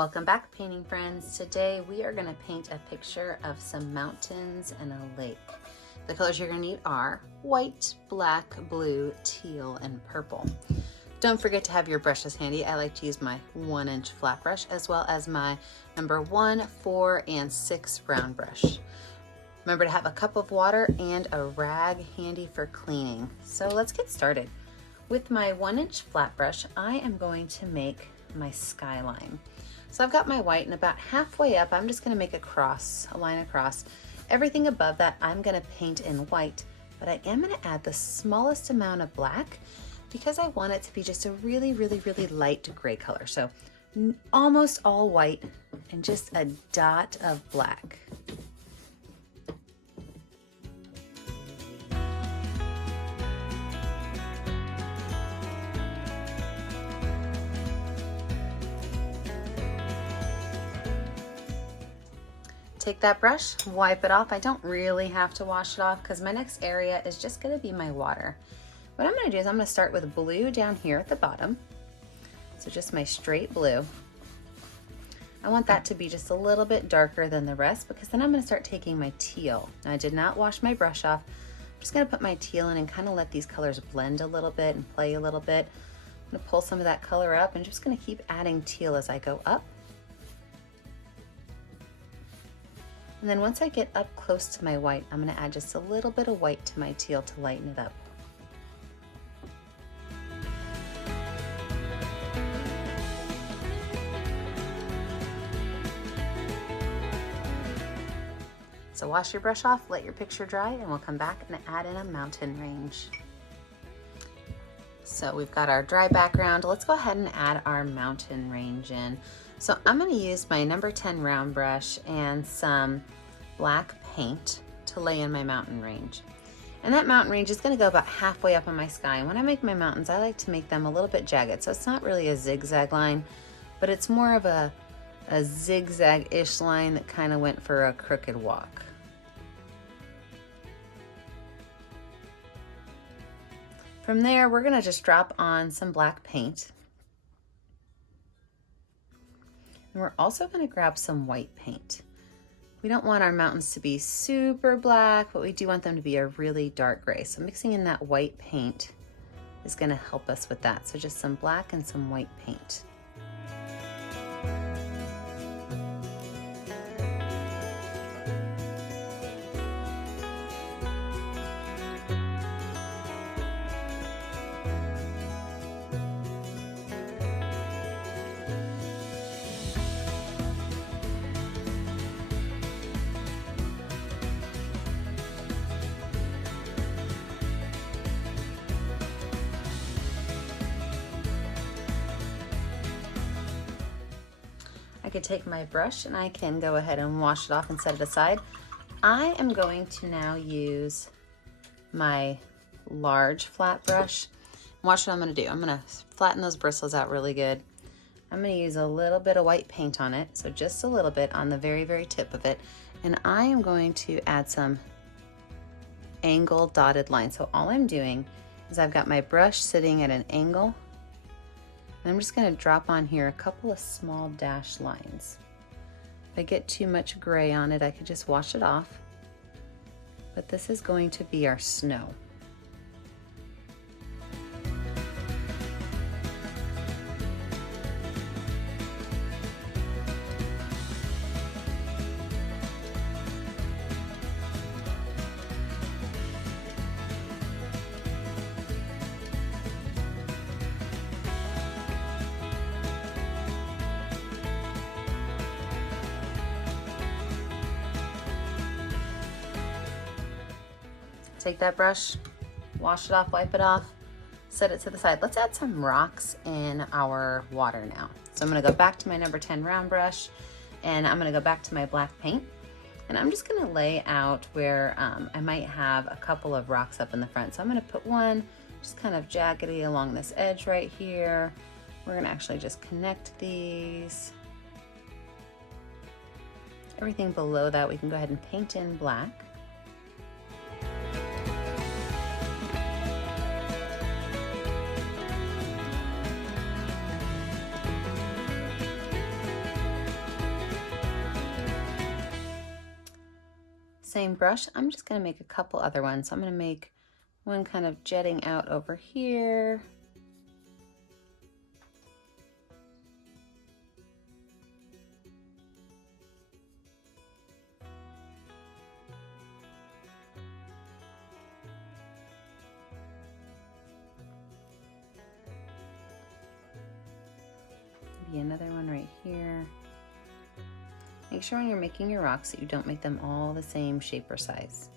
Welcome back, painting friends. Today we are going to paint a picture of some mountains and a lake. The colors you're going to need are white, black, blue, teal, and purple. Don't forget to have your brushes handy. I like to use my 1-inch flat brush as well as my number 1, 4, and 6 round brush. Remember to have a cup of water and a rag handy for cleaning. So let's get started. With my 1-inch flat brush, I am going to make my skyline. So I've got my white, and about halfway up, I'm just gonna make a line across. Everything above that, I'm gonna paint in white, but I am gonna add the smallest amount of black because I want it to be just a really, really, really light gray color. So almost all white and just a dot of black. Take that brush, wipe it off. I don't really have to wash it off because my next area is just gonna be my water. What I'm gonna do is I'm gonna start with blue down here at the bottom. So just my straight blue. I want that to be just a little bit darker than the rest because then I'm gonna start taking my teal. Now I did not wash my brush off. I'm just gonna put my teal in and kind of let these colors blend a little bit and play a little bit. I'm gonna pull some of that color up and just gonna keep adding teal as I go up. And then once I get up close to my white, I'm gonna add just a little bit of white to my teal to lighten it up. So wash your brush off, let your picture dry, and we'll come back and add in a mountain range. So we've got our dry background. Let's go ahead and add our mountain range in. So I'm gonna use my number 10 round brush and some black paint to lay in my mountain range. And that mountain range is gonna go about halfway up on my sky. And when I make my mountains, I like to make them a little bit jagged. So it's not really a zigzag line, but it's more of a zigzag-ish line that kind of went for a crooked walk. From there, we're gonna just drop on some black paint. And we're also gonna grab some white paint. We don't want our mountains to be super black, but we do want them to be a really dark gray. So mixing in that white paint is gonna help us with that. So just some black and some white paint. I could take my brush and I can go ahead and wash it off and set it aside. I am going to now use my large flat brush. Watch what I'm gonna do. I'm gonna flatten those bristles out really good. I'm gonna use a little bit of white paint on it, so just a little bit on the very, very tip of it. And I am going to add some angle dotted lines. So all I'm doing is I've got my brush sitting at an angle. And I'm just gonna drop on here a couple of small dashed lines. If I get too much gray on it, I could just wash it off. But this is going to be our snow. Take that brush, wash it off, wipe it off, set it to the side. Let's add some rocks in our water now. So I'm gonna go back to my number 10 round brush and I'm gonna go back to my black paint. And I'm just gonna lay out where I might have a couple of rocks up in the front. So I'm gonna put one just kind of jaggedy along this edge right here. We're gonna actually just connect these. Everything below that we can go ahead and paint in black. same brush, I'm just gonna make a couple other ones. So I'm gonna make one kind of jetting out over here. Maybe another one right here. Make sure when you're making your rocks that you don't make them all the same shape or size.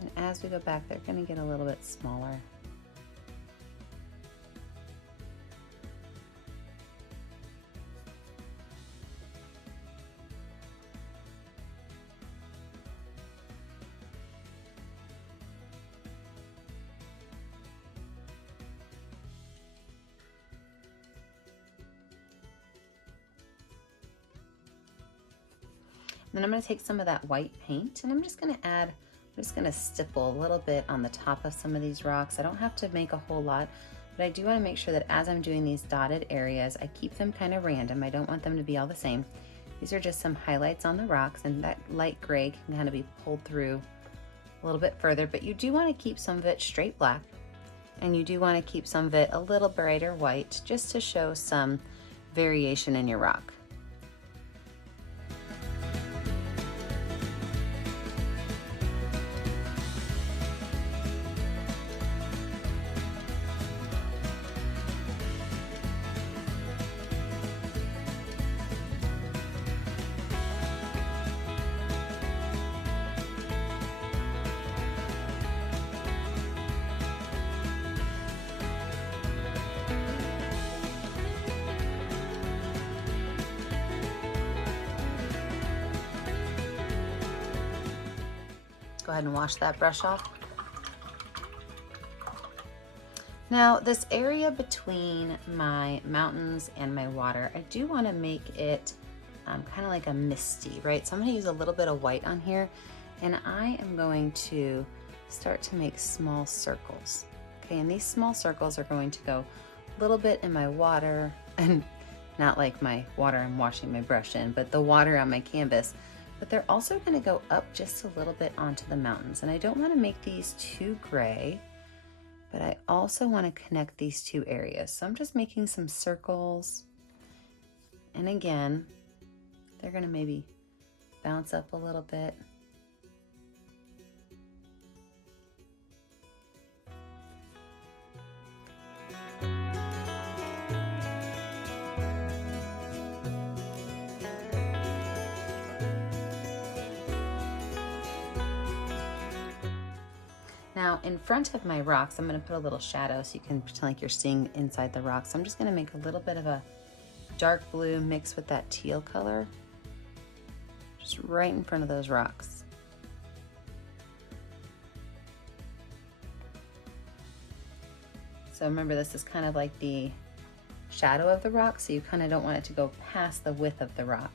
And as we go back, they're going to get a little bit smaller. Then I'm going to take some of that white paint and I'm just going to stipple a little bit on the top of some of these rocks. I don't have to make a whole lot, but I do want to make sure that as I'm doing these dotted areas, I keep them kind of random. I don't want them to be all the same. These are just some highlights on the rocks, and that light gray can kind of be pulled through a little bit further, but you do want to keep some of it straight black, and you do want to keep some of it a little brighter white just to show some variation in your rock. Go ahead and wash that brush off. Now this area between my mountains and my water, I do want to make it kind of like a misty, right? So I'm going to use a little bit of white on here, and I am going to start to make small circles. Okay, and these small circles are going to go a little bit in my water, and not like my water I'm washing my brush in, but the water on my canvas. But they're also going to go up just a little bit onto the mountains. And I don't want to make these too gray, but I also want to connect these two areas. So I'm just making some circles. And again, they're going to maybe bounce up a little bit. Now in front of my rocks, I'm going to put a little shadow so you can pretend like you're seeing inside the rocks. I'm just going to make a little bit of a dark blue mixed with that teal color, just right in front of those rocks. So remember, this is kind of like the shadow of the rock, so you kind of don't want it to go past the width of the rock.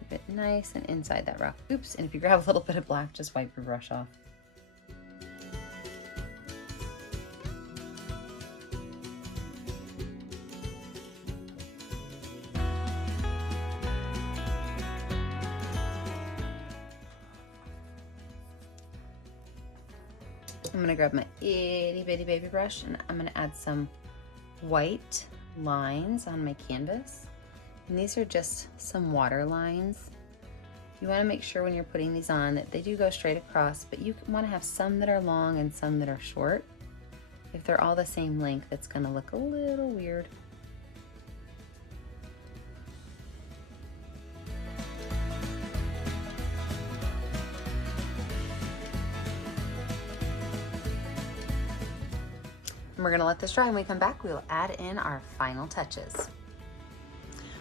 Keep it nice and inside that rock. Oops, and if you grab a little bit of black, just wipe your brush off. I'm gonna grab my itty bitty baby brush and I'm gonna add some white lines on my canvas. And these are just some water lines. You wanna make sure when you're putting these on that they do go straight across, but you wanna have some that are long and some that are short. If they're all the same length, it's gonna look a little weird. And we're gonna let this dry. When we come back, we'll add in our final touches.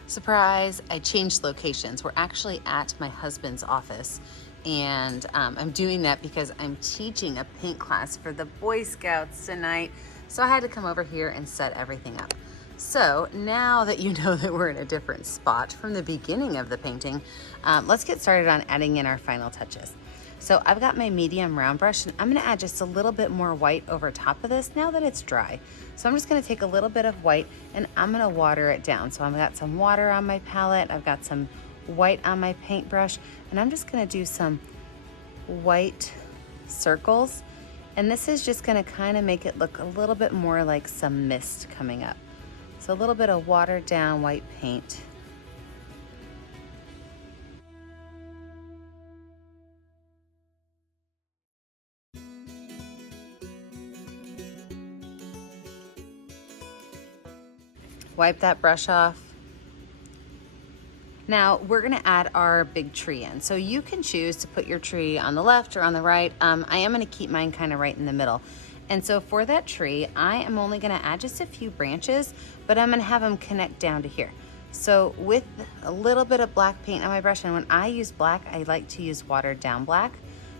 Surprise, I changed locations. We're actually at my husband's office, and I'm doing that because I'm teaching a paint class for the Boy Scouts tonight. So I had to come over here and set everything up. So now that you know that we're in a different spot from the beginning of the painting, let's get started on adding in our final touches. So I've got my medium round brush, and I'm gonna add just a little bit more white over top of this now that it's dry. So I'm just gonna take a little bit of white and I'm gonna water it down. So I've got some water on my palette, I've got some white on my paintbrush, and I'm just gonna do some white circles. And this is just gonna kind of make it look a little bit more like some mist coming up. So a little bit of watered down white paint. Wipe that brush off. Now we're gonna add our big tree in. So you can choose to put your tree on the left or on the right. I am gonna keep mine kind of right in the middle. And so for that tree, I am only gonna add just a few branches, but I'm gonna have them connect down to here. So with a little bit of black paint on my brush, and when I use black, I like to use watered down black.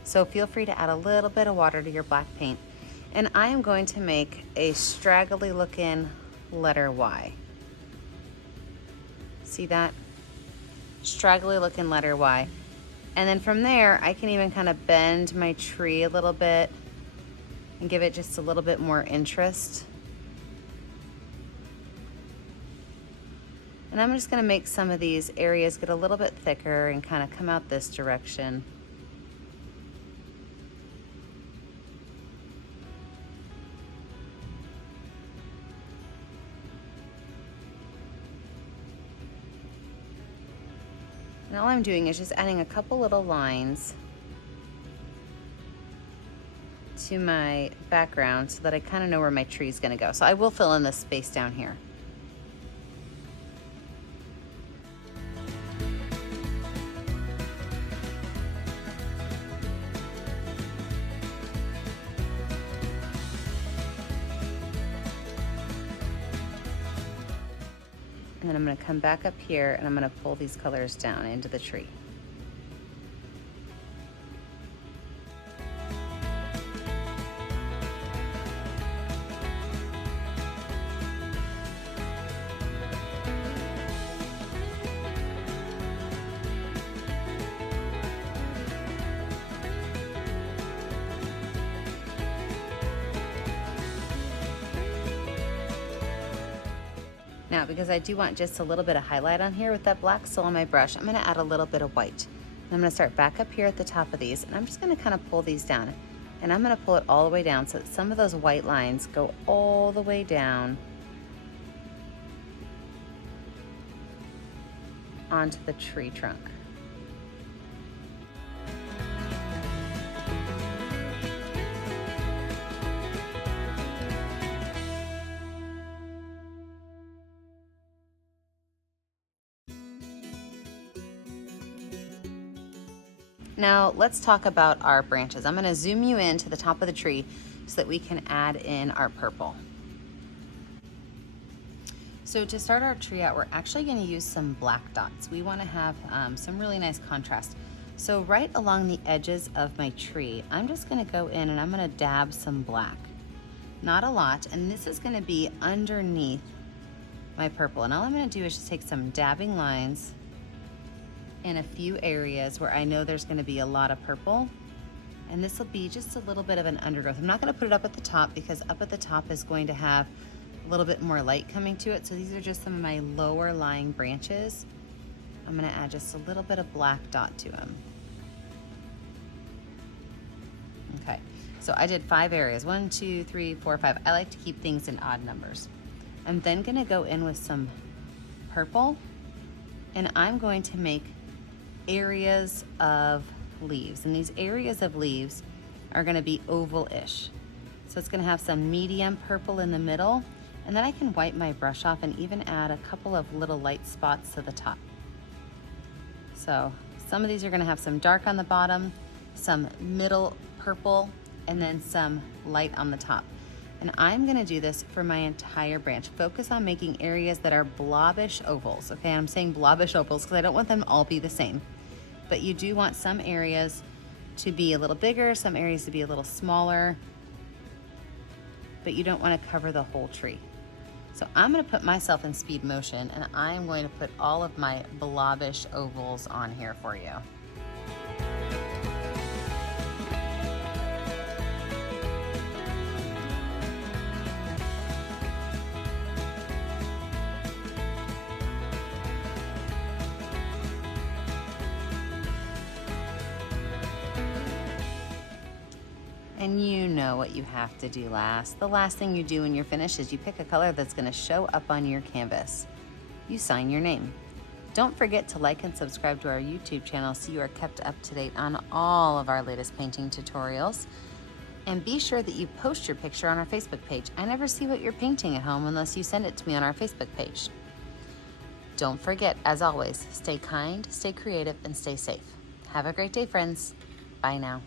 So feel free to add a little bit of water to your black paint. And I am going to make a straggly looking letter Y. See that? Straggly looking letter Y. And then from there, I can even kind of bend my tree a little bit and give it just a little bit more interest. And I'm just gonna make some of these areas get a little bit thicker and kind of come out this direction. And all I'm doing is just adding a couple little lines to my background so that I kind of know where my tree is going to go. So I will fill in this space down here. And then I'm going to come back up here and I'm going to pull these colors down into the tree. Now, because I do want just a little bit of highlight on here with that black still on my brush, I'm gonna add a little bit of white. And I'm gonna start back up here at the top of these, and I'm just gonna kind of pull these down. And I'm gonna pull it all the way down so that some of those white lines go all the way down onto the tree trunk. Now let's talk about our branches. I'm gonna zoom you in to the top of the tree so that we can add in our purple. So to start our tree out, we're actually gonna use some black dots. We wanna have some really nice contrast. So right along the edges of my tree, I'm just gonna go in and I'm gonna dab some black. Not a lot, and this is gonna be underneath my purple. And all I'm gonna do is just take some dabbing lines in a few areas where I know there's gonna be a lot of purple. And this will be just a little bit of an undergrowth. I'm not gonna put it up at the top because up at the top is going to have a little bit more light coming to it. So these are just some of my lower lying branches. I'm gonna add just a little bit of black dot to them. Okay, so I did 5 areas, 1, 2, 3, 4, 5. I like to keep things in odd numbers. I'm then gonna go in with some purple, and I'm going to make areas of leaves. And these areas of leaves are gonna be oval-ish. So it's gonna have some medium purple in the middle, and then I can wipe my brush off and even add a couple of little light spots to the top. So some of these are gonna have some dark on the bottom, some middle purple, and then some light on the top. And I'm gonna do this for my entire branch. Focus on making areas that are blobbish ovals, okay? I'm saying blobbish ovals because I don't want them all be the same. But you do want some areas to be a little bigger, some areas to be a little smaller, but you don't want to cover the whole tree. So I'm going to put myself in speed motion, and I'm going to put all of my blobbish ovals on here for you. And you know what you have to do last. The last thing you do when you're finished is you pick a color that's going to show up on your canvas. You sign your name. Don't forget to like and subscribe to our YouTube channel so you are kept up to date on all of our latest painting tutorials. And be sure that you post your picture on our Facebook page. I never see what you're painting at home unless you send it to me on our Facebook page. Don't forget, as always, stay kind, stay creative, and stay safe. Have a great day, friends. Bye now.